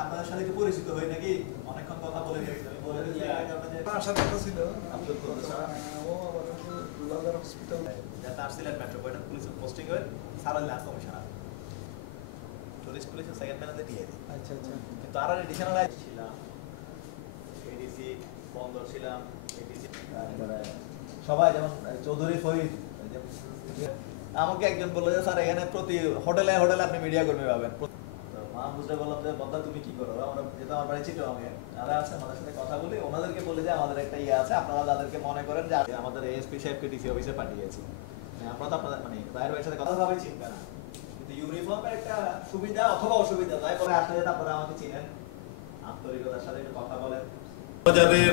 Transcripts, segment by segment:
আপনার সাথে একটু পরিচিত হই নাকি অনেকক্ষণ কথা বলে গেছি মেট্রোপলিটন পুলিশের পোস্টিং হয়ে সারা ল্যান্ড কমিশনার টুরিস্ট পুলিশের সেকেন্ড ম্যানেজার ডিআইজি। আচ্ছা আচ্ছা। কিন্তু আর এডিশনাল ছিলাম, এডিসি বন্দর ছিলাম, এডিসি সবাই যেমন চৌধুরী ফরিদ। আমাকে একজন বললো যে স্যার এখানে প্রতি হোটেলে হোটেলে আপনি মিডিয়া কর্মী পাবেন। বুঝতে বললাম যে বন্ধা তুমি কি করো, আমরা যেহেতু আমার বাড়ি চিটগাঁগে যারা আছে আমাদের সাথে কথা বলি, ওনাদেরকে বলি যে আমাদের একটা ইয়ে আছে, আপনারা যাদেরকে মনে করেন যে আমাদের এএসপি সাহেবকে ডিসি অফিসে পাঠিয়েছি, আমরা তো আপনাদের মানে বাইরের ভাইয়ের সাথে কথা ভাবে চিনবে না, কিন্তু ইউনিফর্মের একটা সুবিধা অথবা অসুবিধা তাই পরে আসলে তারপরে আমাকে চিনেন, আন্তরিকতার সাথে একটু কথা বলেন। বাজারের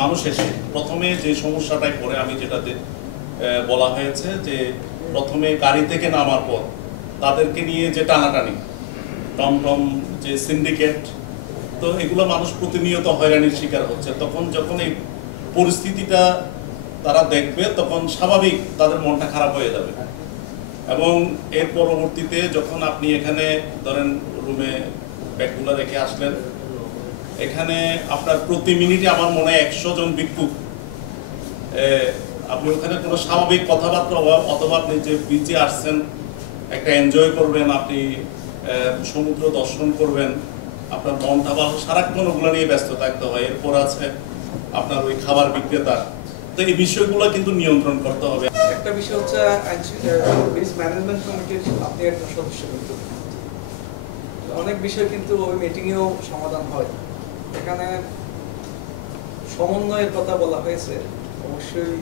মানুষ এসে প্রথমে যে সমস্যাটাই পড়ে, আমি যেটাতে বলা হয়েছে যে প্রথমে গাড়ি থেকে নামার পর তাদেরকে নিয়ে যে টানাটানি, টমটম যে সিন্ডিকেট, তো এগুলো মানুষ প্রতিনিয়ত হয়রানির শিকার হচ্ছে। তখন যখন এই পরিস্থিতিটা তারা দেখবে তখন স্বাভাবিক তাদের মনটা খারাপ হয়ে যাবে। এবং এর পরবর্তীতে যখন আপনি এখানে ধরেন রুমে ব্যাগগুলো রেখে আসলেন, এখানে আপনার প্রতি মিনিটে আমার মনে হয় 100 জন ভিক্ষুক, আপনি ওখানে কোনো স্বাভাবিক কথাবার্তা অথবা আপনি যে বিচে আসছেন একটা এনজয় করবেন, আপনি সমুদ্র দর্শন করবেন, আপনার মনটা ভালো, সারাক্ষণ ওগুলো নিয়ে ব্যস্ত থাকতে হয়। এরপর আছে আপনার ওই খাবার বিক্রেতা, তো এই বিষয়গুলো কিন্তু নিয়ন্ত্রণ করতে হবে। একটা বিষয় হচ্ছে বিচ ম্যানেজমেন্ট কমিটির আপনি একটা সদস্য, কিন্তু অনেক বিষয় কিন্তু ওই মিটিংয়েও সমাধান হয়। এখানে সমন্বয়ের কথা বলা হয়েছে, অবশ্যই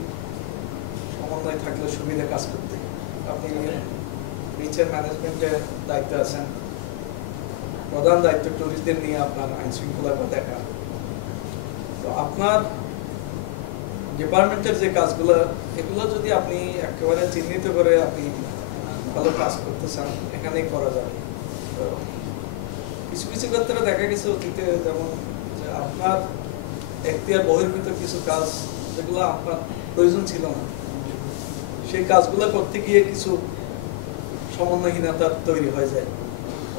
সমন্বয় থাকলে সুবিধা কাজ করতে। আপনি বিচের ম্যানেজমেন্টের দায়িত্বে আছেন, প্রধান দায়িত্ব টুরিস্টদের নিয়ে আপনার আইন শৃঙ্খলাটা দেখা। তো আপনার ডিপার্টমেন্টের যে কাজগুলো, এগুলো যদি আপনি একেবারে চিহ্নিত করে আপনি ভালো কাজ করতে চান, এখানেই করা যাবে। তো কিছু কিছু ক্ষেত্রে দেখা গেছে অতীতে যেমন যে আপনার এখতিয়ার বহির্ভূত কিছু কাজ যেগুলো আপনার প্রয়োজন ছিল না, সেই কাজগুলো করতে গিয়ে কিছু সমন্বয়হীনতা তৈরি হয়ে যায়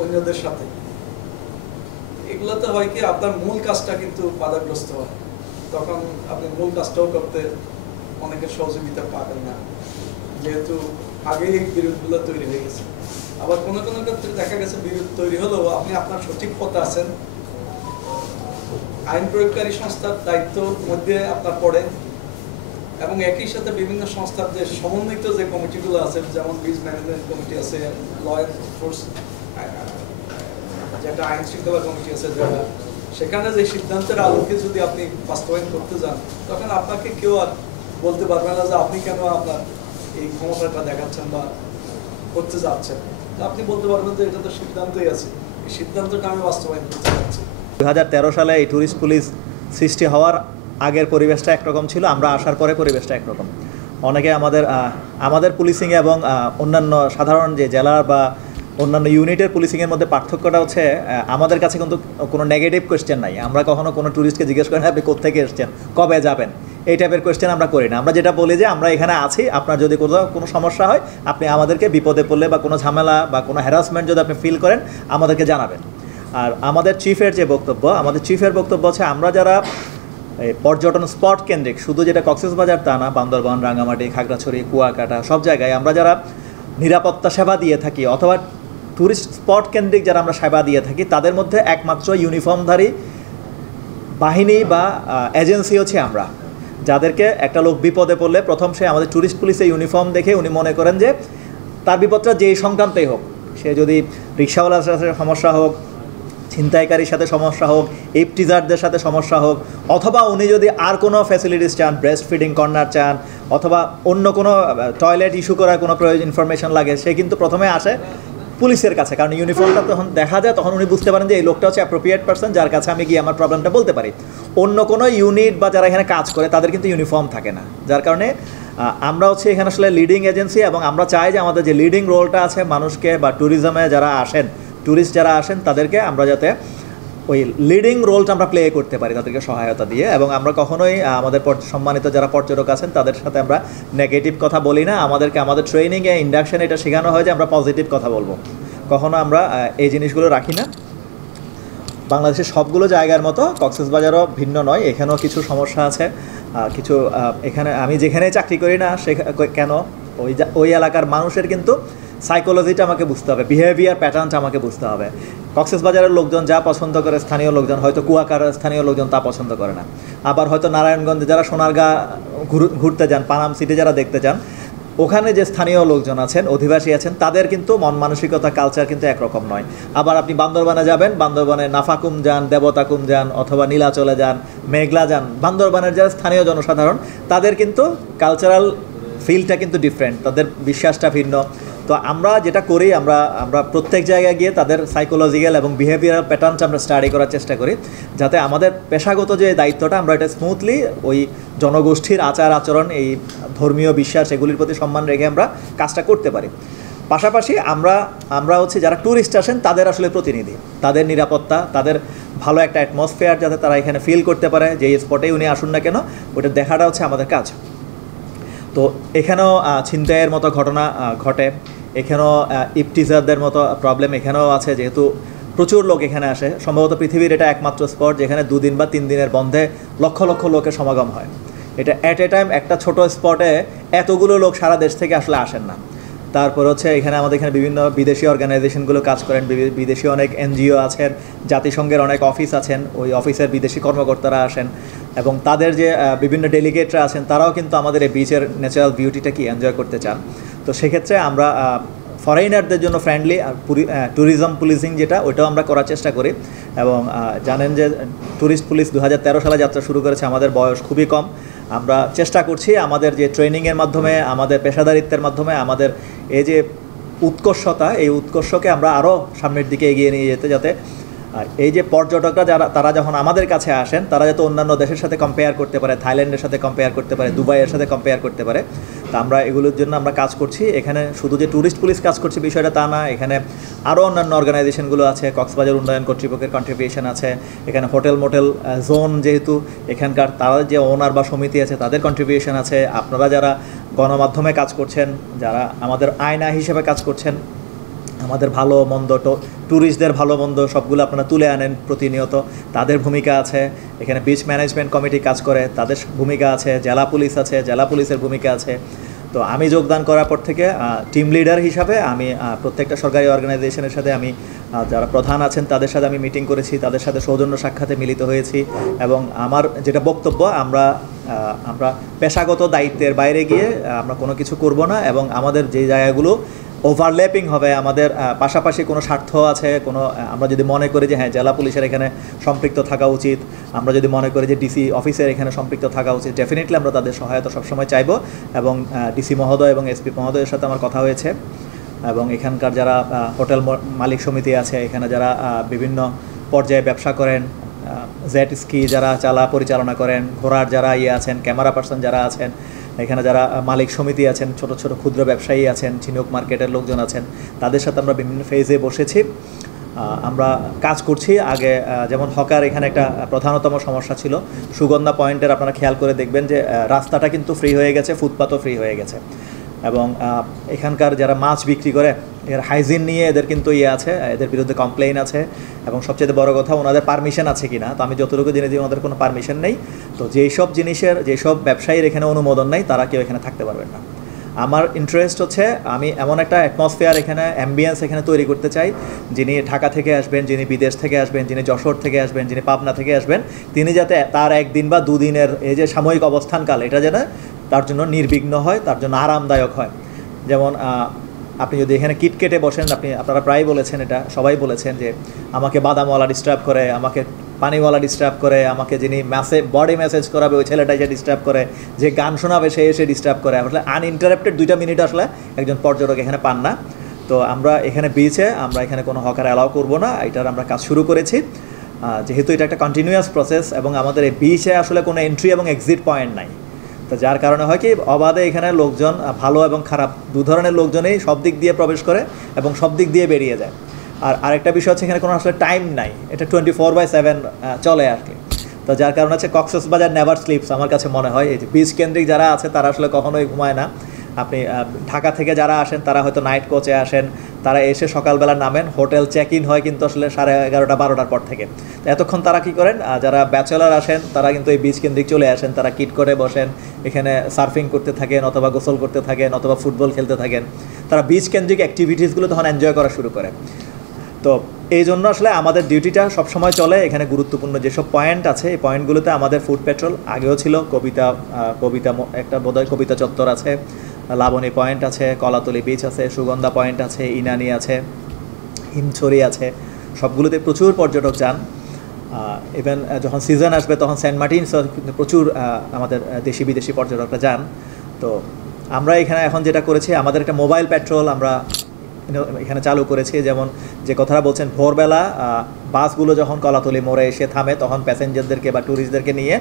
অন্যদের সাথে। এগুলোতে হয় কি আপনার মূল কাজটা কিন্তু বাধাগ্রস্ত হয়, তখন আপনি মূল কাজটাও করতে অনেকের সহযোগিতা পাবেন না, যেহেতু আগেই এই বিরোধগুলো তৈরি হয়ে গেছে। আবার কোনো কোনো ক্ষেত্রে দেখা গেছে বিরোধ তৈরি হলেও আপনি আপনার সঠিক পথে আছেন, আইন প্রয়োগকারী সংস্থার দায়িত্বর মধ্যে আপনার পড়ে, এবং একই সাথে বিভিন্ন সংস্থার যে সমন্বিত যে কমিটিগুলো আছে, যেমন বিচ ম্যানেজমেন্ট কমিটি আছে, ল এনফোর্স যেটা আইন শৃঙ্খলা কমিটি আছে, যারা সেখানে যে সিদ্ধান্তের আলোকে যদি আপনি বাস্তবায়ন করতে যান, তখন আপনাকে কেউ আর বলতে পারবে না যে আপনি কেন আপনার এই ক্ষমতাটা দেখাচ্ছেন বা করতে যাচ্ছেন। আপনি বলতে পারবেন যে এটা তো সিদ্ধান্তই আছে, এই সিদ্ধান্তটা আমি বাস্তবায়ন করতে যাচ্ছি। 2013 সালে এই টুরিস্ট পুলিশ সৃষ্টি হওয়ার আগের পরিবেশটা একরকম ছিল, আমরা আসার পরে পরিবেশটা একরকম। অনেকে আমাদের পুলিশিংয়ে এবং অন্যান্য সাধারণ যে জেলার বা অন্যান্য ইউনিটের পুলিশিংয়ের মধ্যে পার্থক্যটা হচ্ছে আমাদের কাছে কিন্তু কোনো নেগেটিভ কোয়েশ্চেন নাই। আমরা কখনো কোনো ট্যুরিস্টকে জিজ্ঞেস করি না আপনি কোত্থেকে এসেছেন, কবে যাবেন, এই টাইপের কোয়েশ্চেন আমরা করি না। আমরা যেটা বলি যে আমরা এখানে আছি, আপনার যদি কোনো সমস্যা হয় আপনি আমাদেরকে বিপদে পড়লে বা কোনো ঝামেলা বা কোনো হ্যারাসমেন্ট যদি আপনি ফিল করেন আমাদেরকে জানাবেন। আর আমাদের চিফের বক্তব্য হচ্ছে আমরা যারা পর্যটন স্পট কেন্দ্রিক, শুধু যেটা কক্সবাজার তা না, বান্দরবান, রাঙামাটি, খাগড়াছড়ি, কুয়াকাটা সব জায়গায় আমরা যারা নিরাপত্তা সেবা দিয়ে থাকি অথবা ট্যুরিস্ট স্পট কেন্দ্রিক যারা আমরা সেবা দিয়ে থাকি, তাদের মধ্যে একমাত্র ইউনিফর্মধারী বাহিনী বা এজেন্সি হচ্ছে আমরা, যাদেরকে একটা লোক বিপদে পড়লে প্রথম সে আমাদের ট্যুরিস্ট পুলিশের ইউনিফর্ম দেখে উনি মনে করেন যে তার বিপদটা যেই সংক্রান্তই হোক, সে যদি রিক্সাওয়ালার সাথে সমস্যা হোক, ছিনতাইকারীর সাথে সমস্যা হোক, ইফটিজারদের সাথে সমস্যা হোক, অথবা উনি যদি আর কোনো ফ্যাসিলিটিস চান, ব্রেস্ট ফিডিং কর্নার চান, অথবা অন্য কোনো টয়লেট ইস্যু করার কোনো প্রয়োজন ইনফরমেশন লাগে, সে কিন্তু প্রথমে আসে পুলিশের কাছে। কারণ ইউনিফর্মটা তখন দেখা যায়, তখন উনি বুঝতে পারেন যে এই লোকটা হচ্ছে অ্যাপ্রোপ্রিয়েট পারসন, যার কাছে আমি গিয়ে আমার প্রবলেমটা বলতে পারি। অন্য কোনো ইউনিট বা যারা এখানে কাজ করে তাদের কিন্তু ইউনিফর্ম থাকে না, যার কারণে আমরা হচ্ছে এখানে আসলে লিডিং এজেন্সি, এবং আমরা চাই যে আমাদের যে লিডিং রোলটা আছে মানুষকে বা ট্যুরিজমে যারা আসেন, ট্যুরিস্ট যারা আসেন তাদেরকে আমরা যাতে ওই লিডিং রোলটা আমরা প্লে করতে পারি তাদেরকে সহায়তা দিয়ে। এবং আমরা কখনোই আমাদের সম্মানিত যারা পর্যটক আছেন তাদের সাথে আমরা নেগেটিভ কথা বলি না। আমাদেরকে আমাদের ট্রেনিংয়ে ইন্ডাকশনে এটা শেখানো হয় যে আমরা পজিটিভ কথা বলবো, কখনো আমরা এই জিনিসগুলো রাখি না। বাংলাদেশের সবগুলো জায়গার মতো কক্সবাজারও ভিন্ন নয়, এখানেও কিছু সমস্যা আছে। কিছু এখানে আমি যেখানেই চাকরি করি না কেন ওই এলাকার মানুষের কিন্তু সাইকোলজিটা আমাকে বুঝতে হবে, বিহেভিয়ার প্যাটার্নটা আমাকে বুঝতে হবে। কক্সবাজারের লোকজন যা পছন্দ করে স্থানীয় লোকজন হয়তো কুয়াকাটার স্থানীয় লোকজন তা পছন্দ করে না। আবার হয়তো নারায়ণগঞ্জে যারা সোনারগাঁ ঘুরতে যান, পানাম সিটি যারা দেখতে যান, ওখানে যে স্থানীয় লোকজন আছেন, অধিবাসী আছেন, তাদের কিন্তু মন মানসিকতা কালচার কিন্তু একরকম নয়। আবার আপনি বান্দরবানে যাবেন, বান্দরবানে নাফাকুম যান, দেবতাকুম যান, অথবা নীলাচলে যান, মেঘলা যান, বান্দরবানের যারা স্থানীয় জনসাধারণ তাদের কিন্তু কালচারাল ফিলটা কিন্তু ডিফারেন্ট, তাদের বিশ্বাসটা ভিন্ন। তো আমরা যেটা করি, আমরা প্রত্যেক জায়গায় গিয়ে তাদের সাইকোলজিক্যাল এবং বিহেভিয়ারাল প্যাটার্নটা আমরা স্টাডি করার চেষ্টা করি, যাতে আমাদের পেশাগত যে দায়িত্বটা আমরা এটা স্মুথলি ওই জনগোষ্ঠীর আচার আচরণ, এই ধর্মীয় বিশ্বাস এগুলির প্রতি সম্মান রেখে আমরা কাজটা করতে পারি। পাশাপাশি আমরা হচ্ছে যারা ট্যুরিস্ট আসেন তাদের আসলে প্রতিনিধি, তাদের নিরাপত্তা, তাদের ভালো একটা অ্যাটমসফিয়ার যাতে তারা এখানে ফিল করতে পারে, যে স্পটেই উনি আসুন না কেন ওটা দেখাটা হচ্ছে আমাদের কাজ। তো এখানেও ছিনতাইয়ের মতো ঘটনা ঘটে, এখানেও ইফটিজারদের মতো প্রবলেম এখানেও আছে, যেহেতু প্রচুর লোক এখানে আসে। সম্ভবত পৃথিবীর এটা একমাত্র স্পট যেখানে 2 দিন বা 3 দিনের বন্ধে লক্ষ লক্ষ লোকের সমাগম হয়। এটা অ্যাট এ টাইম একটা ছোট স্পটে এতগুলো লোক সারা দেশ থেকে আসলে আসেন না। তারপর হচ্ছে আমাদের এখানে বিভিন্ন বিদেশি অর্গানাইজেশনগুলো কাজ করেন, বিদেশি অনেক এনজিও আছেন, জাতিসংঘের অনেক অফিস আছেন, ওই অফিসের বিদেশি কর্মকর্তারা আসেন, এবং তাদের যে বিভিন্ন ডেলিগেটরা আছেন তারাও কিন্তু আমাদের এই বিচের ন্যাচারাল বিউটিটা কি এনজয় করতে চান। তো সেক্ষেত্রে আমরা ফরেনারদের জন্য ফ্রেন্ডলি ট্যুরিজম পুলিশিং যেটা, ওইটাও আমরা করার চেষ্টা করি। এবং জানেন যে ট্যুরিস্ট পুলিশ 2013 সালে যাত্রা শুরু করেছে, আমাদের বয়স খুবই কম। আমরা চেষ্টা করছি আমাদের যে ট্রেনিংয়ের মাধ্যমে, আমাদের পেশাদারিত্বের মাধ্যমে, আমাদের এই যে উৎকর্ষতা, এই উৎকর্ষকে আমরা আরও সামনের দিকে এগিয়ে নিয়ে যেতে, যাতে এই যে পর্যটকরা তারা যখন আমাদের কাছে আসেন তারা যাতে অন্যান্য দেশের সাথে কম্পেয়ার করতে পারে, থাইল্যান্ডের সাথে কম্পেয়ার করতে পারে, দুবাইয়ের সাথে কম্পেয়ার করতে পারে। তো আমরা এগুলোর জন্য আমরা কাজ করছি। এখানে শুধু যে ট্যুরিস্ট পুলিশ কাজ করছে বিষয়টা তা না, এখানে আরও অন্যান্য অর্গানাইজেশনগুলো আছে, কক্সবাজার উন্নয়ন কর্তৃপক্ষের কন্ট্রিবিউশন আছে, এখানে হোটেল মোটেল জোন যেহেতু এখানকার তারা যে ওনার বা সমিতি আছে তাদের কন্ট্রিবিউশন আছে, আপনারা যারা গণমাধ্যমে কাজ করছেন, যারা আমাদের আয়না হিসেবে কাজ করছেন, আমাদের ভালো মন্দ ট্যুরিস্টদের ভালো মন্দ সবগুলো আপনারা তুলে আনেন প্রতিনিয়ত, তাদের ভূমিকা আছে। এখানে বিচ ম্যানেজমেন্ট কমিটি কাজ করে, তাদের ভূমিকা আছে, জেলা পুলিশ আছে, জেলা পুলিশের ভূমিকা আছে। তো আমি যোগদান করার পর থেকে টিম লিডার হিসাবে আমি প্রত্যেকটা সরকারি অর্গানাইজেশনের সাথে আমি যারা প্রধান আছেন তাদের সাথে আমি মিটিং করেছি, তাদের সাথে সৌজন্য সাক্ষাতে মিলিত হয়েছি। এবং আমার যেটা বক্তব্য, আমরা পেশাগত দায়িত্বের বাইরে গিয়ে আমরা কোনো কিছু করব না, এবং আমাদের যে জায়গাগুলো ওভারল্যাপিং হবে, আমাদের পাশাপাশি কোনো স্বার্থ আছে, আমরা যদি মনে করি যে হ্যাঁ জেলা পুলিশের এখানে সম্পৃক্ত থাকা উচিত, আমরা যদি মনে করি যে ডিসি অফিসের এখানে সম্পৃক্ত থাকা উচিত, ডেফিনেটলি আমরা তাদের সহায়তা সবসময় চাইব। এবং ডিসি মহোদয় এবং এসপি মহোদয়ের সাথে আমার কথা হয়েছে, এবং এখানকার যারা হোটেল মালিক সমিতি আছে, এখানে যারা বিভিন্ন পর্যায়ে ব্যবসা করেন, জেট স্কি যারা পরিচালনা করেন, ঘোড়ার যারা আছেন, ক্যামেরা পার্সন যারা আছেন, এখানে যারা মালিক সমিতি আছেন, ছোট ছোট ক্ষুদ্র ব্যবসায়ী আছেন, ঝিনুক মার্কেটের লোকজন আছেন, তাদের সাথে আমরা বিভিন্ন ফেজে বসেছি, আমরা কাজ করছি। আগে যেমন হকার এখানে একটা প্রধানতম সমস্যা ছিল, সুগন্ধা পয়েন্টের আপনারা খেয়াল করে দেখবেন যে রাস্তাটা কিন্তু ফ্রি হয়ে গেছে, ফুটপাতও ফ্রি হয়ে গেছে। এবং এখানকার যারা মাছ বিক্রি করে এর হাইজিন নিয়ে এদের কিন্তু আছে, এদের বিরুদ্ধে কমপ্লেইন আছে, এবং সবচেয়ে বড় কথা ওনাদের পারমিশন আছে কিনা। তো আমি যতটুকু জেনে দিই ওনাদের কোনো পারমিশন নেই। তো যেসব ব্যবসায়ীর এখানে অনুমোদন নেই তারা কেউ এখানে থাকতে পারবেন না। আমার ইন্টারেস্ট হচ্ছে আমি এমন একটা অ্যাটমসফিয়ার এখানে, অ্যাম্বিয়েন্স এখানে তৈরি করতে চাই, যিনি ঢাকা থেকে আসবেন, যিনি বিদেশ থেকে আসবেন, যিনি যশোর থেকে আসবেন, যিনি পাবনা থেকে আসবেন, তিনি যাতে তার 1 দিন বা 2 দিনের এই যে সাময়িক অবস্থানকাল, এটা যেন তার জন্য নির্বিঘ্ন হয়, তার জন্য আরামদায়ক হয়। যেমন আপনি যদি এখানে কিট কেটে বসেন, আপনারা প্রায় বলেছেন, এটা সবাই বলেছেন যে আমাকে বাদামওয়ালা ডিস্টার্ব করে, আমাকে পানিওয়ালা ডিস্টার্ব করে, আমাকে যিনি বডি মেসেজ করাবে ওই ছেলেটা এসে ডিস্টার্ব করে, যে গান শোনাবে সে এসে ডিস্টার্ব করে। আসলে আনইন্টারাপ্টেড 2টা মিনিট আসলে একজন পর্যটক এখানে পান না। তো আমরা এখানে বিচে আমরা এখানে কোনো হকার অ্যালাউ করব না, এটার আমরা কাজ শুরু করেছি। যেহেতু এটা একটা কন্টিনিউয়াস প্রসেস, এবং আমাদের এই বিচে আসলে কোনো এন্ট্রি এবং এক্সিট পয়েন্ট নাই। তো যার কারণে হয় কি, অবাধে এখানে লোকজন, ভালো এবং খারাপ 2 ধরনের লোকজনেই সব দিক দিয়ে প্রবেশ করে এবং সব দিক দিয়ে বেরিয়ে যায়। আর আরেকটা বিষয় হচ্ছে এখানে কোনো আসলে টাইম নাই, এটা 24/7 চলে আর কি। তো যার কারণে হচ্ছে কক্সবাজার নেভার স্লিপস আমার কাছে মনে হয়। এই যে বিচ কেন্দ্রিক যারা আছে তারা আসলে কখনোই ঘুমায় না। আপনি ঢাকা থেকে যারা আসেন তারা হয়তো নাইট কোচে আসেন, তারা এসে সকালবেলা নামেন, হোটেল চেক ইন হয় কিন্তু আসলে 11:30-12টার পর থেকে। তো এতক্ষণ তারা কী করেন, যারা ব্যাচেলার আসেন তারা কিন্তু এই বিচ কেন্দ্রিক চলে আসেন, তারা কিট করে বসেন, এখানে সার্ফিং করতে থাকেন অথবা গোসল করতে থাকেন অথবা ফুটবল খেলতে থাকেন। তারা বিচ কেন্দ্রিক অ্যাক্টিভিটিসগুলো তখন এনজয় করা শুরু করে। তো এই জন্য আসলে আমাদের ডিউটিটা সবসময় চলে। এখানে গুরুত্বপূর্ণ যেসব পয়েন্ট আছে এই পয়েন্টগুলোতে আমাদের ফুড পেট্রোল আগেও ছিল, কবিতা একটা বোধহয় কবিতা চত্বর আছে, লাবণী পয়েন্ট আছে, কলাতলি বিচ আছে, সুগন্ধা পয়েন্ট আছে, ইনানি আছে, হিমছড়ি আছে, সবগুলোতে প্রচুর পর্যটক যান। ইভেন যখন সিজন আসবে তখন সেন্ট মার্টিনস প্রচুর আমাদের দেশি বিদেশি পর্যটকরা যান। তো আমরা এখানে এখন যেটা করেছি, আমাদের একটা মোবাইল পেট্রোল আমরা এখানে চালু করেছি। যেমন যে কথাটা বলছেন, ভোরবেলা বাসগুলো যখন কলাতলি মোড়ে এসে থামে তখন প্যাসেঞ্জারদেরকে বা ট্যুরিস্টদেরকে নিয়ে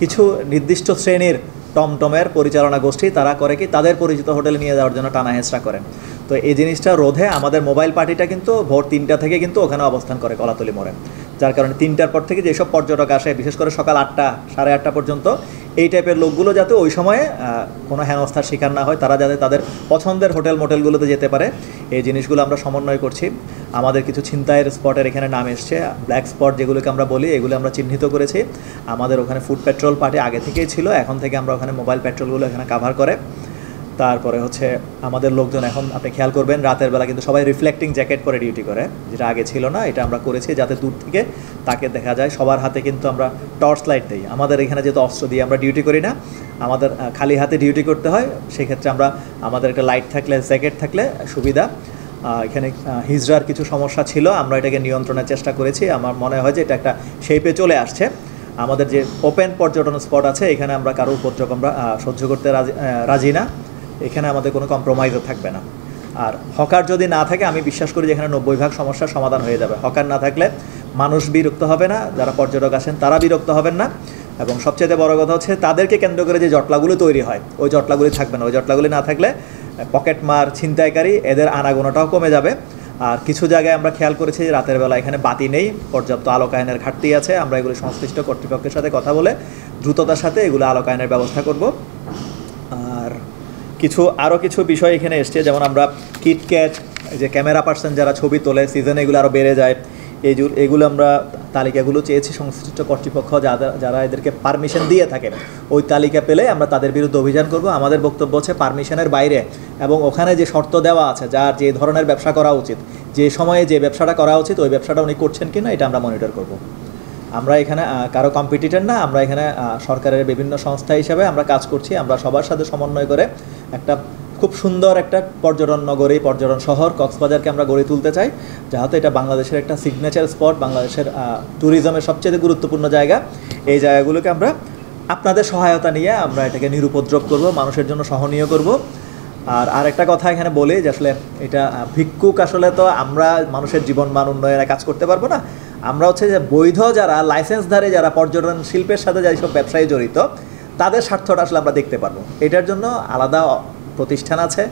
কিছু নির্দিষ্ট শ্রেণীর টমটমের পরিচালনা গোষ্ঠী তারা করে কি তাদের পরিচিত হোটেলে নিয়ে যাওয়ার জন্য টানা হেঁচড়া করেন। তো এই জিনিসটা রোধে আমাদের মোবাইল পার্টিটা কিন্তু ভোর 3টা থেকে কিন্তু ওখানে অবস্থান করে কলাতলি মোড়ে। যার কারণে 3টার পর থেকে যেসব পর্যটক আসে, বিশেষ করে সকাল 8টা 8:30 পর্যন্ত, এই টাইপের লোকগুলো যাতে ওই সময়ে কোনো হেনস্থার শিকার না হয়, তারা যাতে তাদের পছন্দের হোটেল মোটেলগুলোতে যেতে পারে, এই জিনিসগুলো আমরা সমন্বয় করছি। আমাদের কিছু ছিনতাইয়ের স্পটের এখানে নাম এসছে, ব্ল্যাক স্পট যেগুলোকে আমরা বলি, এগুলো আমরা চিহ্নিত করেছি। আমাদের ওখানে ফুড পেট্রোল পার্টি আগে থেকেই ছিল, এখন থেকে আমরা ওখানে মোবাইল পেট্রোলগুলো এখানে কাভার করে। তারপরে হচ্ছে আমাদের লোকজন এখন আপনি খেয়াল করবেন রাতের বেলা কিন্তু সবাই রিফ্লেক্টিং জ্যাকেট পরে ডিউটি করে, যেটা আগে ছিল না। এটা আমরা করেছি যাতে দূর থেকে তাকে দেখা যায়। সবার হাতে কিন্তু আমরা টর্চ লাইট দিই। আমাদের এখানে যেহেতু অস্ত্র দিয়ে আমরা ডিউটি করি না, আমাদের খালি হাতে ডিউটি করতে হয়, সেক্ষেত্রে আমরা আমাদের একটা লাইট থাকলে, জ্যাকেট থাকলে সুবিধা। এখানে হিজড়ার কিছু সমস্যা ছিল, আমরা এটাকে নিয়ন্ত্রণের চেষ্টা করেছি। আমার মনে হয় যে এটা একটা শেপে চলে আসছে। আমাদের যে ওপেন পর্যটন স্পট আছে এখানে আমরা কারো উপদ্রব আমরা সহ্য করতে রাজি না, এখানে আমাদের কোনো কম্প্রোমাইজও থাকবে না। আর হকার যদি না থাকে, আমি বিশ্বাস করি যে এখানে 90% সমস্যার সমাধান হয়ে যাবে। হকার না থাকলে মানুষ বিরক্ত হবে না, যারা পর্যটক আসেন তারা বিরক্ত হবেন না, এবং সবচেয়ে বড় কথা হচ্ছে তাদেরকে কেন্দ্র করে যে জটলাগুলো তৈরি হয় ওই জটলাগুলি থাকবে না। ওই জটলাগুলি না থাকলে পকেটমার, ছিনতাইকারী এদের আনাগোনাটাও কমে যাবে। আর কিছু জায়গায় আমরা খেয়াল করেছি যে রাতের বেলা এখানে বাতি নেই, পর্যাপ্ত আলোকায়নের ঘাটতি আছে। আমরা এগুলো সংশ্লিষ্ট কর্তৃপক্ষের সাথে কথা বলে দ্রুততার সাথে এগুলো আলোকায়নের ব্যবস্থা করব। আর আরও কিছু বিষয় এখানে এসছে, যেমন আমরা কিটক্যাট, যে ক্যামেরা পার্সন যারা ছবি তোলে, সিজনে এগুলো আরও বেড়ে যায়, এগুলো আমরা তালিকাগুলো চেয়েছি সংশ্লিষ্ট কর্তৃপক্ষ যারা এদেরকে পারমিশন দিয়ে থাকে, ওই তালিকা পেলে আমরা তাদের বিরুদ্ধে অভিযান করব। আমাদের বক্তব্য হচ্ছে পারমিশনের বাইরে এবং ওখানে যে শর্ত দেওয়া আছে, যার যে ধরনের ব্যবসা করা উচিত, যে সময়ে যে ব্যবসাটা করা উচিত ওই ব্যবসাটা উনি করছেন কিনা এটা আমরা মনিটর করব। আমরা এখানে কারো কম্পিটিটর না, আমরা এখানে সরকারের বিভিন্ন সংস্থা হিসাবে আমরা কাজ করছি। আমরা সবার সাথে সমন্বয় করে একটা খুব সুন্দর একটা পর্যটন নগরী, পর্যটন শহর কক্সবাজারকে আমরা গড়ে তুলতে চাই, যাহাতে এটা বাংলাদেশের একটা সিগনেচার স্পট, বাংলাদেশের ট্যুরিজমের সবচেয়ে গুরুত্বপূর্ণ জায়গা। এই জায়গাগুলোকে আমরা আপনাদের সহায়তা নিয়ে আমরা এটাকে নিরুপদ্রব করব, মানুষের জন্য সহনীয় করব। আর আরেকটা কথা এখানে বলি যে আসলে এটা ভিক্ষুক, আসলে তো আমরা মানুষের জীবন মান উন্নয়নে কাজ করতে পারবো না। আমরা হচ্ছে যে বৈধ যারা লাইসেন্সধারী, যারা পর্যটন শিল্পের সাথে যেসব ব্যবসায়ী জড়িত, তাদের স্বার্থটা আসলে আমরা দেখতে পারবো। এটার জন্য আলাদা প্রতিষ্ঠান আছে,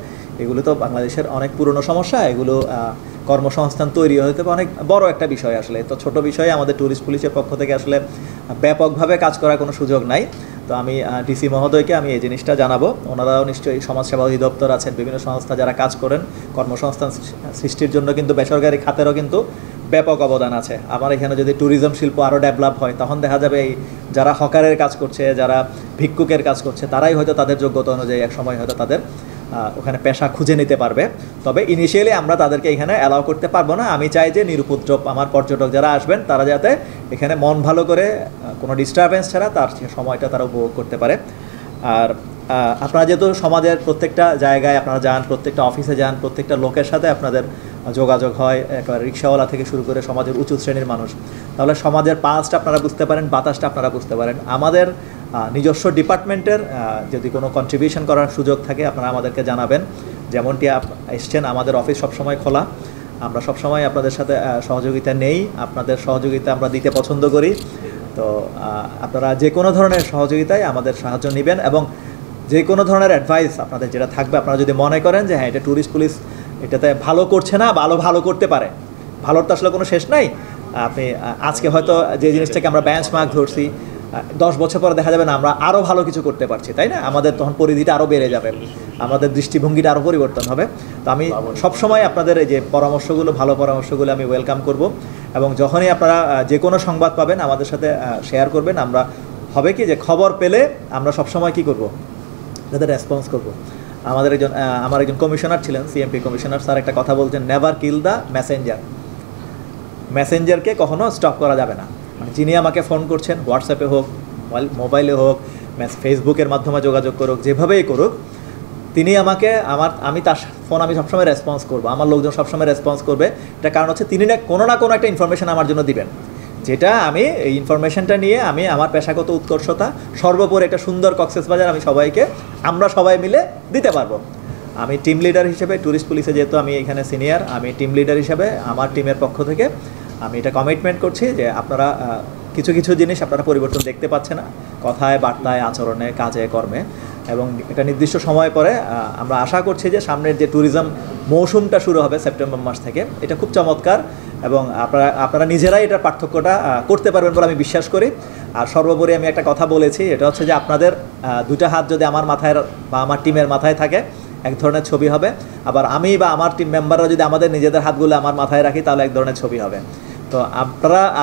এগুলো তো বাংলাদেশের অনেক পুরনো সমস্যা, এগুলো কর্মসংস্থান তৈরি হতে অনেক বড় একটা বিষয়। আসলে তো ছোট বিষয়ে আমাদের ট্যুরিস্ট পুলিশের পক্ষ থেকে আসলে ব্যাপকভাবে কাজ করার কোনো সুযোগ নাই। তো আমি ডিসি মহোদয়কে আমি এই জিনিসটা জানাবো। ওনারাও নিশ্চয়ই সমাজসেবা অধিদপ্তর আছেন, বিভিন্ন সংস্থা যারা কাজ করেন কর্মসংস্থান সৃষ্টির জন্য, কিন্তু বেসরকারি খাতেরও কিন্তু ব্যাপক অবদান আছে। আমার এখানে যদি ট্যুরিজম শিল্প আরও ডেভেলপ হয়, তখন দেখা যাবে এই যারা হকারের কাজ করছে, যারা ভিক্ষুকের কাজ করছে, তারাই হয়তো তাদের যোগ্যতা অনুযায়ী এক সময় হয়তো তাদের ওখানে পেশা খুঁজে নিতে পারবে। তবে ইনিশিয়ালি আমরা তাদেরকে এখানে অ্যালাউ করতে পারবো না। আমি চাই যে নিরুপদ্রব আমার পর্যটক যারা আসবেন তারা যাতে এখানে মন ভালো করে কোনো ডিস্টারবেন্স ছাড়া তার সময়টা তারা উপভোগ করতে পারে। আর আপনারা যেহেতু সমাজের প্রত্যেকটা জায়গায় আপনারা যান, প্রত্যেকটা অফিসে যান, প্রত্যেকটা লোকের সাথে আপনাদের যোগাযোগ হয়, একটা রিক্সাওয়ালা থেকে শুরু করে সমাজের উঁচু শ্রেণীর মানুষ, তাহলে সমাজের পাঁচটা আপনারা বুঝতে পারেন, বাতাসটা আপনারা বুঝতে পারেন। আমাদের নিজস্ব ডিপার্টমেন্টের যদি কোনো কন্ট্রিবিউশন করার সুযোগ থাকে আপনারা আমাদেরকে জানাবেন। যেমনটি এসছেন, আমাদের অফিস সবসময় খোলা, আমরা সবসময় আপনাদের সাথে সহযোগিতা নেই, আপনাদের সহযোগিতা আমরা দিতে পছন্দ করি। তো আপনারা যে কোনো ধরনের সহযোগিতায় আমাদের সাহায্য নেবেন, এবং যে কোনো ধরনের অ্যাডভাইস আপনাদের যেটা থাকবে, আপনারা যদি মনে করেন যে হ্যাঁ এটা ট্যুরিস্ট পুলিশ এটাতে ভালো করছে না, ভালো করতে পারে, ভালোর তো আসলে কোনো শেষ নাই। আপনি আজকে হয়তো যে জিনিসটাকে আমরা বেঞ্চমার্ক ধরছি, 10 বছর পরে দেখা যাবে না আমরা আরও ভালো কিছু করতে পারছি, তাই না? আমাদের তখন পরিধিটা আরও বেড়ে যাবে, আমাদের দৃষ্টিভঙ্গিটা আরও পরিবর্তন হবে। তো আমি সবসময় আপনাদের এই যে পরামর্শগুলো, ভালো পরামর্শগুলো আমি ওয়েলকাম করব, এবং যখনই আপনারা যে কোনো সংবাদ পাবেন আমাদের সাথে শেয়ার করবেন। আমরা হবে কি যে খবর পেলে আমরা সবসময় কি করব, যাদের রেসপন্স করব। আমার একজন কমিশনার ছিলেন, সিএমপি কমিশনার স্যার, একটা কথা বলছেন, নেভার কিল দ্য মেসেঞ্জার। মেসেঞ্জারকে কখনো স্টপ করা যাবে না। মানে যিনি আমাকে ফোন করছেন, হোয়াটসঅ্যাপে হোক, মোবাইলে হোক, ফেসবুকের মাধ্যমে যোগাযোগ করুক, যেভাবেই করুক, তিনি আমাকে আমি তার ফোন আমি সবসময় রেসপন্স করবো, আমার লোকজন সবসময় রেসপন্স করবে। এটা কারণ হচ্ছে তিনি কোনো না কোনো একটা ইনফরমেশন আমার জন্য দিবেন, যেটা আমি এই ইনফরমেশনটা নিয়ে আমি আমার পেশাগত উৎকর্ষতা, সর্বোপরি একটা সুন্দর কক্সবাজার আমরা সবাই মিলে দিতে পারবো। আমি টিম লিডার হিসেবে ট্যুরিস্ট পুলিশে, যেহেতু আমি এখানে সিনিয়র, আমি টিম লিডার হিসেবে আমার টিমের পক্ষ থেকে আমি এটা কমিটমেন্ট করছি যে আপনারা কিছু কিছু জিনিস আপনারা পরিবর্তন দেখতে পাচ্ছেন না, কথায়, বার্তায়, আচরণে, কাজে, কর্মে, এবং একটা নির্দিষ্ট সময় পরে আমরা আশা করছি যে সামনের যে ট্যুরিজম মৌসুমটা শুরু হবে সেপ্টেম্বর মাস থেকে, এটা খুব চমৎকার, এবং আপনারা নিজেরাই এটার পার্থক্যটা করতে পারবেন বলে আমি বিশ্বাস করি। আর সর্বোপরি আমি একটা কথা বলেছি, এটা হচ্ছে যে আপনাদের দুটা হাত যদি আমার মাথায় বা আমার টিমের মাথায় থাকে, এক ধরনের ছবি হবে। আবার আমি বা আমার টিম মেম্বাররা যদি আমাদের নিজেদের হাতগুলো আমার মাথায় রাখি, তাহলে এক ধরনের ছবি হবে। তো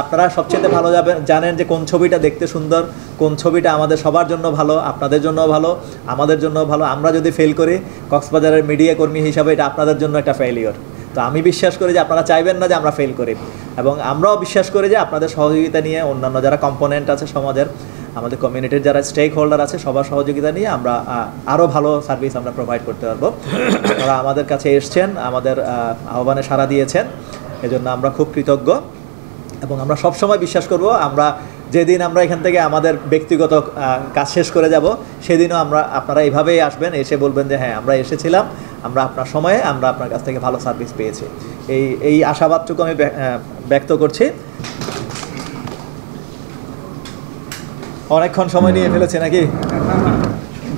আপনারা সবচেয়ে ভালো জানেন যে কোন ছবিটা দেখতে সুন্দর, কোন ছবিটা আমাদের সবার জন্য ভালো, আপনাদের জন্য ভালো, আমাদের জন্য ভালো। আমরা যদি ফেল করি, কক্সবাজারের মিডিয়া কর্মী হিসাবে এটা আপনাদের জন্য একটা ফেলিওর। তো আমি বিশ্বাস করি যে আপনারা চাইবেন না যে আমরা ফেল করি, এবং আমরাও বিশ্বাস করি যে আপনাদের সহযোগিতা নিয়ে অন্যান্য যারা কম্পোনেন্ট আছে সমাজের, আমাদের কমিউনিটির যারা স্টেক হোল্ডার আছে, সবার সহযোগিতা নিয়ে আমরা আরও ভালো সার্ভিস আমরা প্রোভাইড করতে পারবো। আপনারা আমাদের কাছে এসছেন, আমাদের আহ্বানে সাড়া দিয়েছেন, এজন্য আমরা খুব কৃতজ্ঞ। এবং আমরা সবসময় বিশ্বাস করব, যেদিন আমরা এখান থেকে আমাদের ব্যক্তিগত কাজ শেষ করে যাব, সেদিনও আপনারা এইভাবেই আসবেন, এসে বলবেন যে হ্যাঁ আমরা এসেছিলাম, আমরা আপনার সময়ে আমরা আপনার কাছ থেকে ভালো সার্ভিস পেয়েছি। এই আশাবাদটুকু আমি ব্যক্ত করছি। অনেকক্ষণ সময় নিয়ে ফেলেছে নাকি?